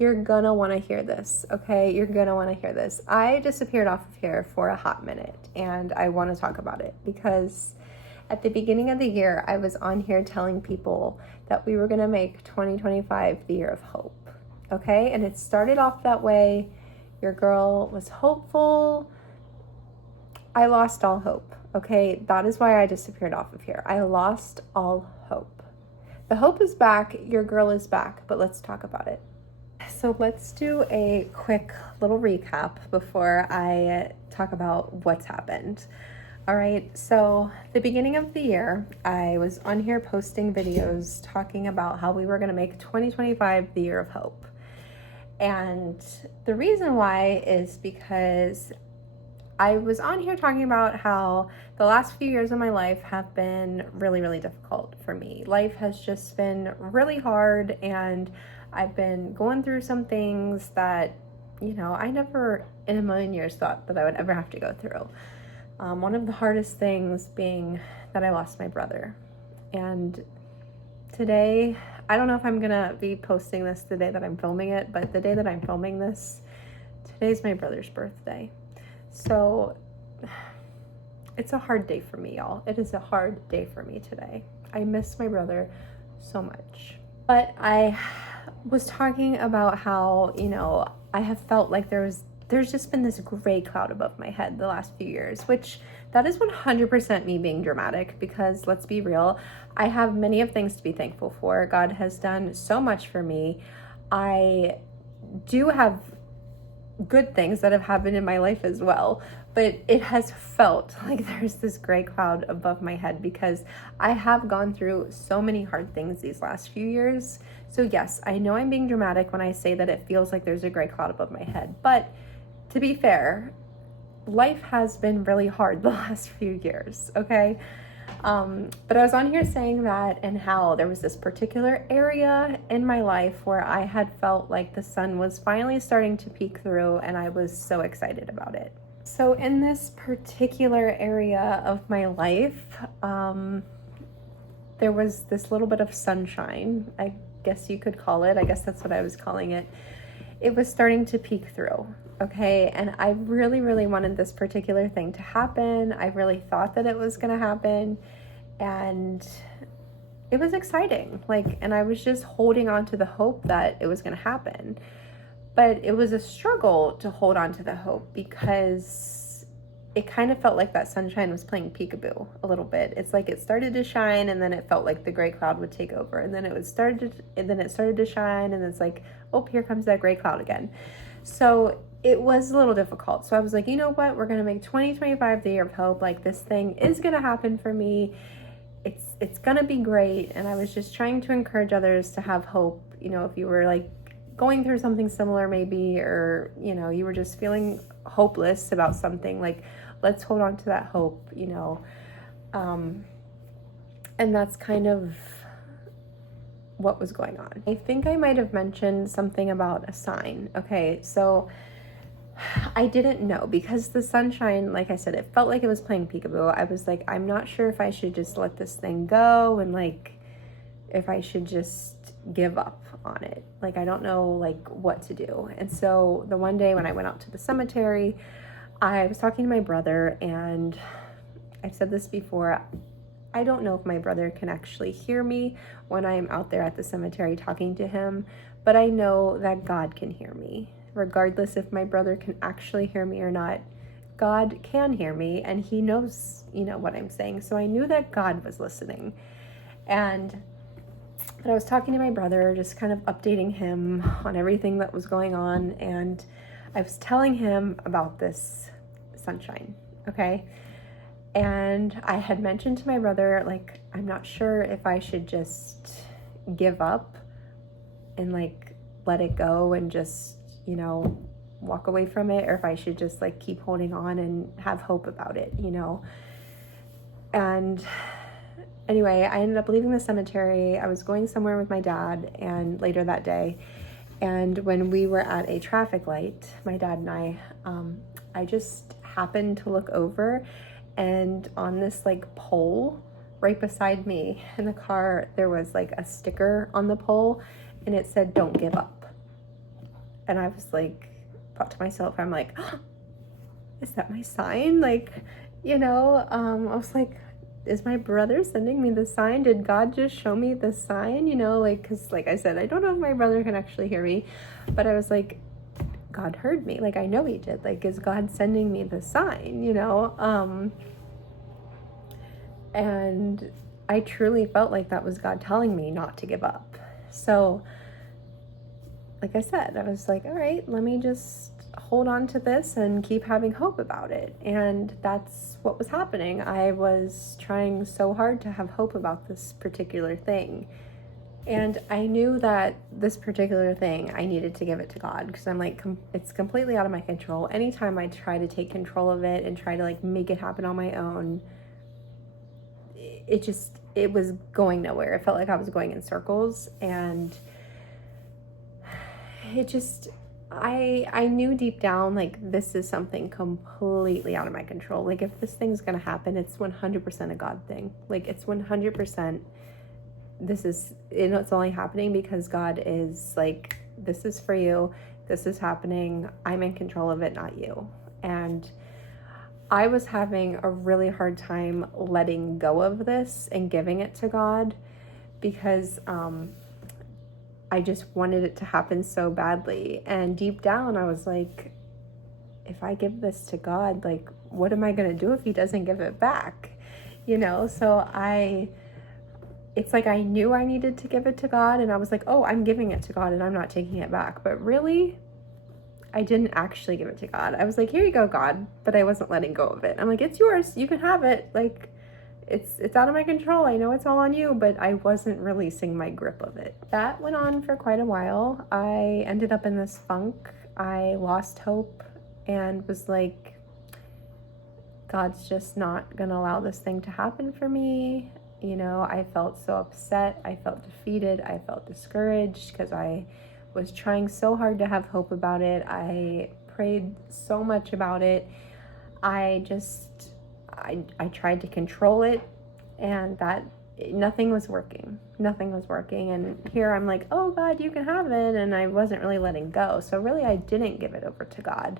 you're gonna want to hear this, okay? You're gonna want to hear this. I disappeared off of here for a hot minute, and I want to talk about it because at the beginning of the year, I was on here telling people that we were gonna make 2025 the year of hope, okay? And it started off that way. Your girl was hopeful. I lost all hope, okay? That is why I disappeared off of here. I lost all hope. The hope is back, your girl is back, but let's talk about it. So let's do a quick little recap before I talk about what's happened. All right, so the beginning of the year, I was on here posting videos talking about how we were gonna make 2025 the year of hope. And the reason why is because I was on here talking about how the last few years of my life have been really, really difficult for me. Life has just been really hard, and I've been going through some things that, I never in a million years thought that I would ever have to go through. One of the hardest things being that I lost my brother. And today, I don't know if I'm gonna be posting this the day that I'm filming it, but the day that I'm filming this, today's my brother's birthday. So it's a hard day for me, y'all. It is a hard day for me today. I miss my brother so much. But I was talking about how, I have felt like there's just been this gray cloud above my head the last few years, which that is 100% me being dramatic, because let's be real, I have many of things to be thankful for. God has done so much for me. I do have good things that have happened in my life as well, but it has felt like there's this gray cloud above my head because I have gone through so many hard things these last few years. So yes, I know I'm being dramatic when I say that it feels like there's a gray cloud above my head, but to be fair, life has been really hard the last few years, okay? But I was on here saying that, and how there was this particular area in my life where I had felt like the sun was finally starting to peek through, and I was so excited about it. So in this particular area of my life, there was this little bit of sunshine, I guess you could call it. I guess that's what I was calling it. It was starting to peek through, okay? And I really, really wanted this particular thing to happen. I really thought that it was gonna happen, and it was exciting. And I was just holding on to the hope that it was gonna happen. But it was a struggle to hold on to the hope because it kind of felt like that sunshine was playing peekaboo a little bit. It's like it started to shine, and then it felt like the gray cloud would take over, and then it started to shine, and it's like, oh, here comes that gray cloud again. So it was a little difficult. So I was like, you know what? We're gonna make 2025 the year of hope. Like, this thing is gonna happen for me. It's gonna be great. And I was just trying to encourage others to have hope. If you were like going through something similar maybe, or you were just feeling hopeless about something, like, let's hold on to that hope, and that's kind of what was going on. I think I might have mentioned something about a sign. Okay, so I didn't know, because the sunshine, like I said, it felt like it was playing peekaboo. I was like, I'm not sure if I should just let this thing go, and if I should just give up on it. I don't know what to do. And so the one day when I went out to the cemetery, I was talking to my brother, and I've said this before, I don't know if my brother can actually hear me when I'm out there at the cemetery talking to him, but I know that God can hear me. Regardless if my brother can actually hear me or not, God can hear me, and he knows, what I'm saying. So I knew that God was listening. But I was talking to my brother, just kind of updating him on everything that was going on, and I was telling him about this sunshine, okay? And I had mentioned to my brother, I'm not sure if I should just give up and let it go and just, walk away from it, or if I should just keep holding on and have hope about it, And anyway, I ended up leaving the cemetery. I was going somewhere with my dad, and later that day, and when we were at a traffic light, my dad and I just happened to look over, and on this pole right beside me in the car, there was a sticker on the pole, and it said, "Don't give up." And I was like, thought to myself, I'm like, is that my sign? Like, I was like, is my brother sending me the sign? Did God just show me the sign? Like, because like I said, I don't know if my brother can actually hear me, but I was like, God heard me. Like, I know he did. Like, is God sending me the sign? And I truly felt like that was God telling me not to give up. So, like I said, I was like, all right, let me just hold on to this and keep having hope about it. And that's what was happening. I was trying so hard to have hope about this particular thing. And I knew that this particular thing, I needed to give it to God, because I'm like, it's completely out of my control. Anytime I try to take control of it and try to like make it happen on my own, it was going nowhere. It felt like I was going in circles, and I knew deep down, like, this is something completely out of my control. Like, if this thing's gonna happen, it's 100% a God thing. Like, it's 100%, it's only happening because God is like, this is for you, this is happening, I'm in control of it, not you. And I was having a really hard time letting go of this and giving it to God, because I just wanted it to happen so badly. And deep down, I was like, if I give this to God, like, what am I going to do if he doesn't give it back? So it's like I knew I needed to give it to God, and I was like, oh, I'm giving it to God and I'm not taking it back. But really, I didn't actually give it to God. I was like, here you go, God, but I wasn't letting go of it. I'm like, it's yours, you can have it. Like, it's out of my control. I know it's all on you, but I wasn't releasing my grip of it. That went on for quite a while. I ended up in this funk. I lost hope and was like, God's just not gonna allow this thing to happen for me. I felt so upset. I felt defeated. I felt discouraged because I was trying so hard to have hope about it. I prayed so much about it. I tried to control it, and nothing was working. And here I'm like, oh God, you can have it. And I wasn't really letting go. So really, I didn't give it over to God.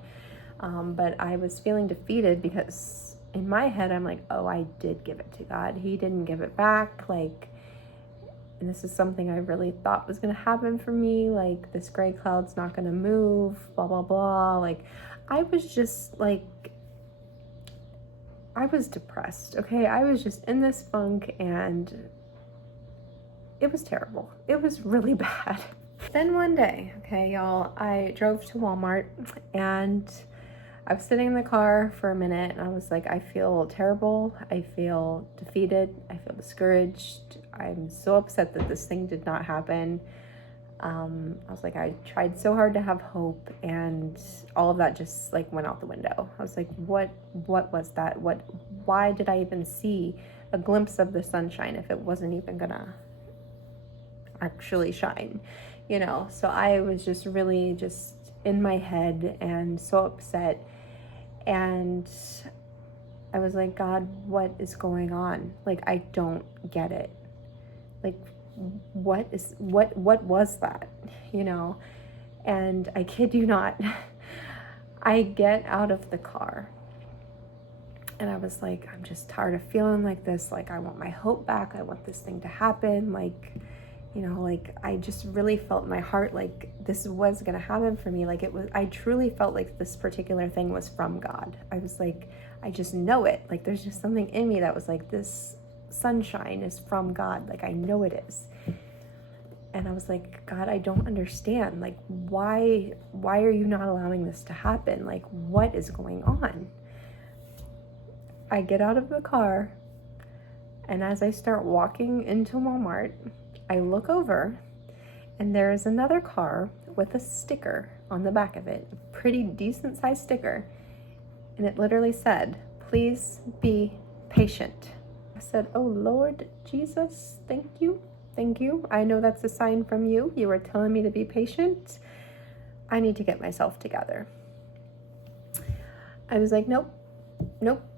But I was feeling defeated because in my head, I'm like, oh, I did give it to God. He didn't give it back. Like, and this is something I really thought was going to happen for me. Like, this gray cloud's not going to move, blah, blah, blah. Like, I was just like, I was depressed, okay? I was just in this funk, and it was terrible. It was really bad. Then one day, okay, y'all, I drove to Walmart, and I was sitting in the car for a minute, and I was like, I feel terrible. I feel defeated. I feel discouraged. I'm so upset that this thing did not happen. I was like, I tried so hard to have hope, and all of that just like went out the window. I was like, what was that? Why did I even see a glimpse of the sunshine if it wasn't even gonna actually shine? So I was just really just in my head and so upset. And I was like, God, what is going on? Like, I don't get it. Like, what was that? And I kid you not, I get out of the car and I was like, I'm just tired of feeling like this. Like, I want my hope back. I want this thing to happen. Like, like, I just really felt in my heart like this was gonna happen for me. Like, I truly felt like this particular thing was from God. I was like, I just know it. Like, there's just something in me that was like, this sunshine is from God. Like, I know it is. And I was like, God, I don't understand. Like, why are you not allowing this to happen? Like, what is going on? I get out of the car, and as I start walking into Walmart, I look over, and there is another car with a sticker on the back of it, a pretty decent sized sticker. And it literally said, please be patient. I said, oh Lord Jesus, thank you. Thank you. I know that's a sign from you. You were telling me to be patient. I need to get myself together. I was like, nope,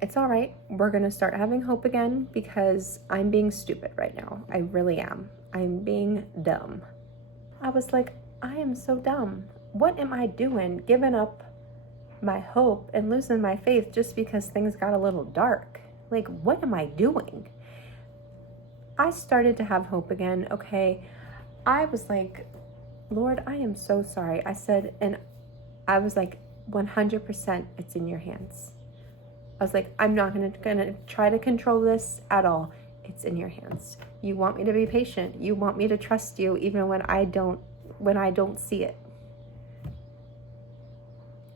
it's all right. We're going to start having hope again, because I'm being stupid right now. I really am. I'm being dumb. I was like, I am so dumb. what am I doing giving up my hope and losing my faith just because things got a little dark? Like, what am I doing? I started to have hope again, okay? I was like, Lord, I am so sorry. I said, and I was like, 100% it's in your hands. I was like, I'm not gonna try to control this at all. It's in your hands. You want me to be patient. You want me to trust you even when I don't see it.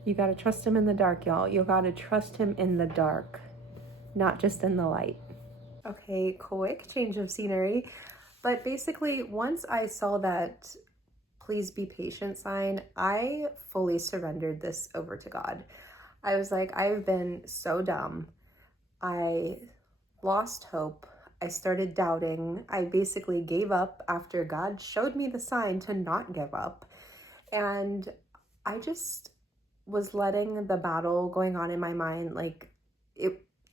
You gotta trust him in the dark, y'all. You gotta trust him in the dark, not just in the light. Okay, quick change of scenery. But basically, once I saw that please be patient sign, I fully surrendered this over to God. I was like, I've been so dumb. I lost hope. I started doubting. I basically gave up after God showed me the sign to not give up. And I just was letting the battle going on in my mind, like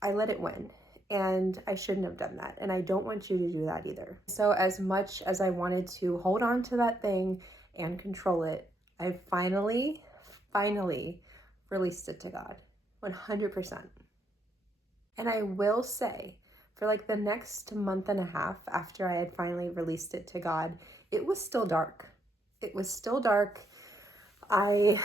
I let it win. And I shouldn't have done that. And I don't want you to do that either. So as much as I wanted to hold on to that thing and control it, I finally released it to God, 100%. And I will say, for like the next month and a half after I had finally released it to God, it was still dark. It was still dark. I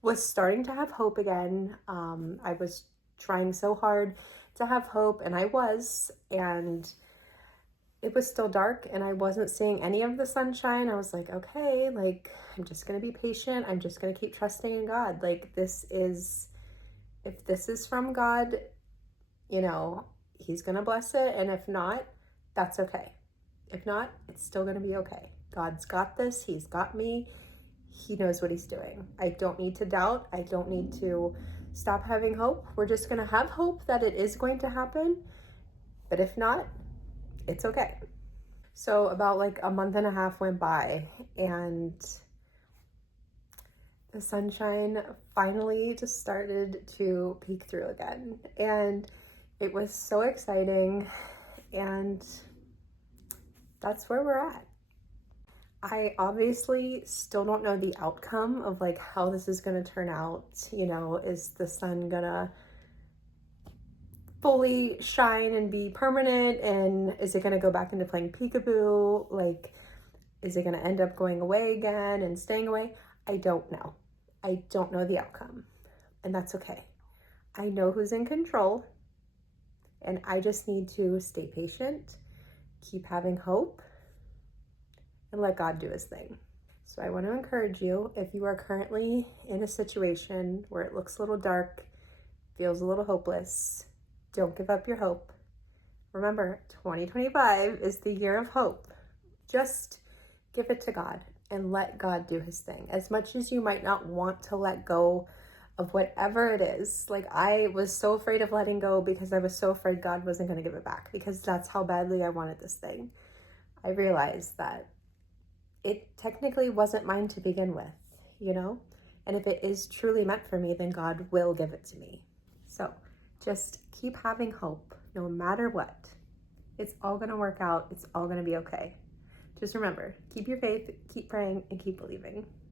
was starting to have hope again. I was trying so hard to have hope, and I was, and it was still dark, and I wasn't seeing any of the sunshine. I was like, okay, like, I'm just gonna be patient. I'm just gonna keep trusting in God. Like, if this is from God, you know, he's gonna bless it, and if not, that's okay. If not, it's still gonna be okay. God's got this. He's got me. He knows what he's doing. I don't need to doubt. I don't need to stop having hope. We're just gonna have hope that it is going to happen, but if not, it's okay. So about like a month and a half went by, and the sunshine finally just started to peek through again, and it was so exciting, and that's where we're at. I obviously still don't know the outcome of like how this is going to turn out. You know, is the sun gonna fully shine and be permanent, and is it going to go back into playing peekaboo? Like, is it going to end up going away again and staying away? I don't know. I don't know the outcome, and that's okay. I know who's in control, and I just need to stay patient, keep having hope, and let God do his thing. So I want to encourage you, if you are currently in a situation where it looks a little dark, feels a little hopeless, don't give up your hope. Remember, 2025 is the year of hope. Just give it to God and let God do his thing. As much as you might not want to let go of whatever it is. Like, I was so afraid of letting go because I was so afraid God wasn't going to give it back, because that's how badly I wanted this thing. I realized that it technically wasn't mine to begin with, you know? And if it is truly meant for me, then God will give it to me. So just keep having hope no matter what. It's all going to work out. It's all going to be okay. Just remember, keep your faith, keep praying, and keep believing.